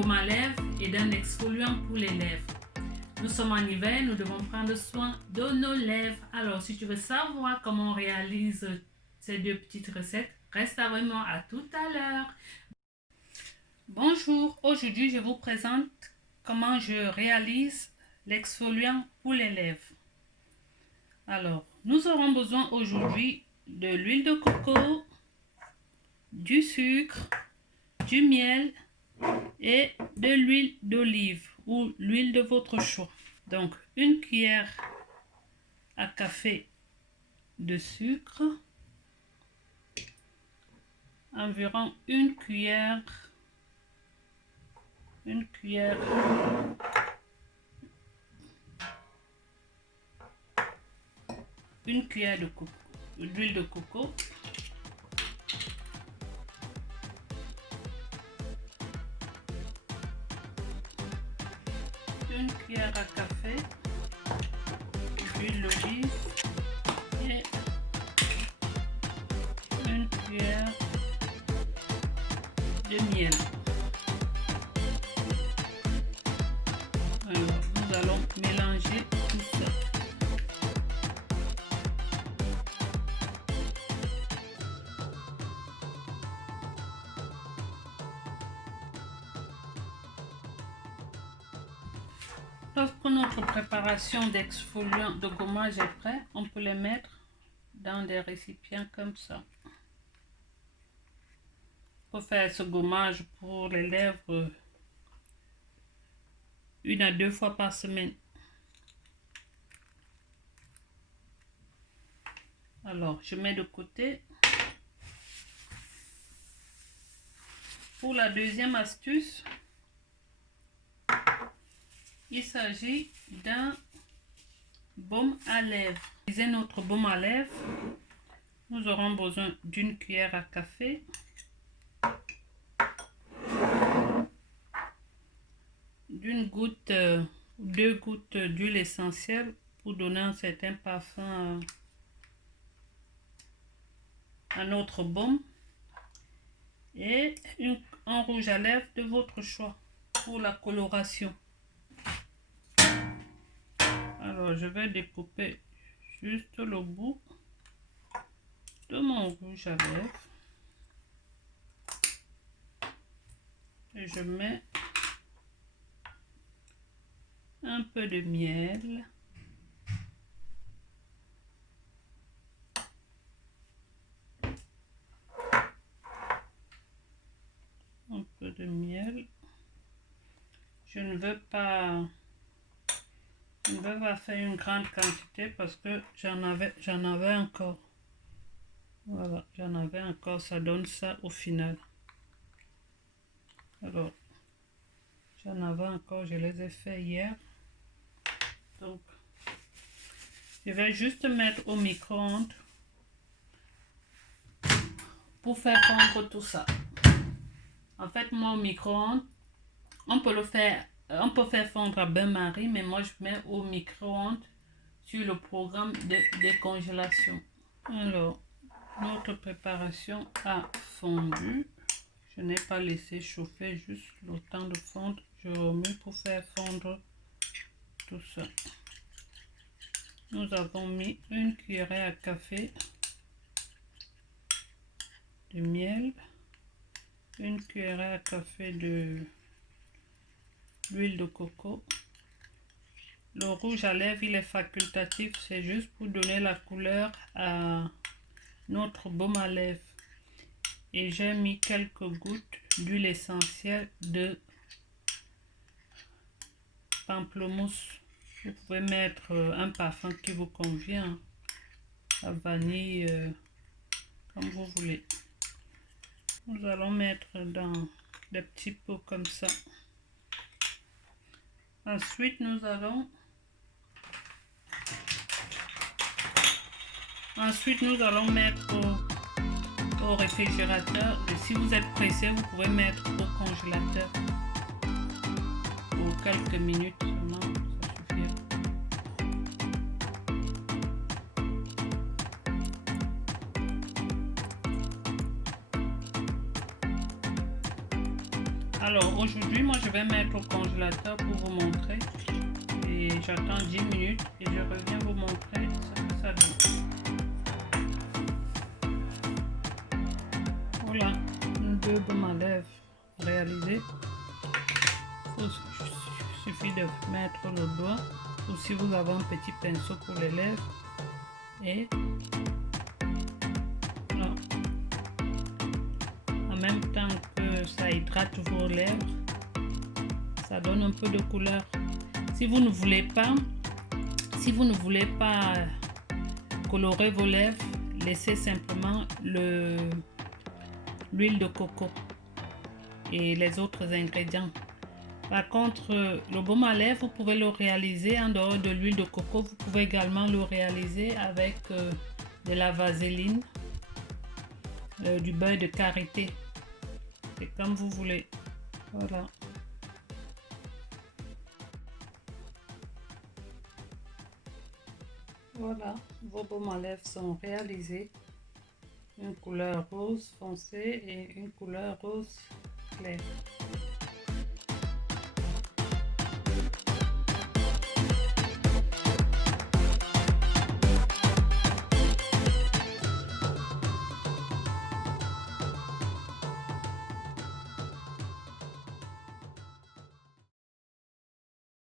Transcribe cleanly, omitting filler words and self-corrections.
baume à lèvres et d'un exfoliant pour les lèvres. Nous sommes en hiver, nous devons prendre soin de nos lèvres. Alors, si tu veux savoir comment on réalise ces deux petites recettes, reste avec moi, à tout à l'heure. Bonjour, aujourd'hui je vous présente comment je réalise l'exfoliant pour les lèvres. Alors, nous aurons besoin aujourd'hui de l'huile de coco, du sucre, du miel et de l'huile d'olive ou l'huile de votre choix. Donc, une cuillère à café de sucre, environ une cuillère d'huile de coco, une cuillère à café d'huile d'olive et une cuillère de miel. Alors, nous allons mélanger tout ça. Lorsque notre préparation d'exfoliant de gommage est prête, on peut les mettre dans des récipients comme ça. On peut faire ce gommage pour les lèvres 1 à 2 fois par semaine. Alors, je mets de côté. Pour la deuxième astuce, il s'agit d'un baume à lèvres. Pour utiliser notre baume à lèvres, nous aurons besoin d'une cuillère à café, d'une goutte, 2 gouttes d'huile essentielle pour donner un certain parfum à notre baume et un rouge à lèvres de votre choix pour la coloration. Alors, je vais découper juste le bout de mon rouge à lèvres et je mets un peu de miel, je ne veux pas faire une grande quantité parce que j'en avais encore. Voilà, j'en avais encore, ça donne ça au final. Alors, j'en avais encore, je les ai fait hier. Donc, je vais juste mettre au micro-ondes pour faire fondre tout ça. En fait, moi au micro-ondes, on peut faire fondre à bain-marie, mais moi je mets au micro-ondes sur le programme de décongélation. Alors, notre préparation a fondu. Je n'ai pas laissé chauffer, juste le temps de fondre. Je remets pour faire fondre tout ça. Nous avons mis une cuillerée à café de miel, une cuillerée à café de l'huile de coco. Le rouge à lèvres, il est facultatif, c'est juste pour donner la couleur à notre baume à lèvres. Et j'ai mis quelques gouttes d'huile essentielle de pamplemousse. Vous pouvez mettre un parfum qui vous convient, la vanille, comme vous voulez. Nous allons mettre dans des petits pots comme ça. Ensuite, nous allons mettre au réfrigérateur. Et si vous êtes pressé, vous pouvez mettre au congélateur pour quelques minutes seulement, ça suffira. Alors aujourd'hui, moi, je vais mettre au congélateur pour vous montrer. Et j'attends 10 minutes et je reviens vous montrer ce que ça donne. Voilà, 2 baumes à lèvres réalisés. Il suffit de mettre le doigt, ou si vous avez un petit pinceau pour les lèvres, et voilà. En même temps que ça hydrate vos lèvres, ça donne un peu de couleur. Si vous ne voulez pas colorer vos lèvres, laissez simplement l'huile de coco et les autres ingrédients. Par contre, le baume à lèvres, vous pouvez le réaliser en dehors de l'huile de coco. Vous pouvez également le réaliser avec de la vaseline, du beurre de karité. C'est comme vous voulez. Voilà. Voilà, vos baumes à lèvres sont réalisés. Une couleur rose foncé et une couleur rose claire.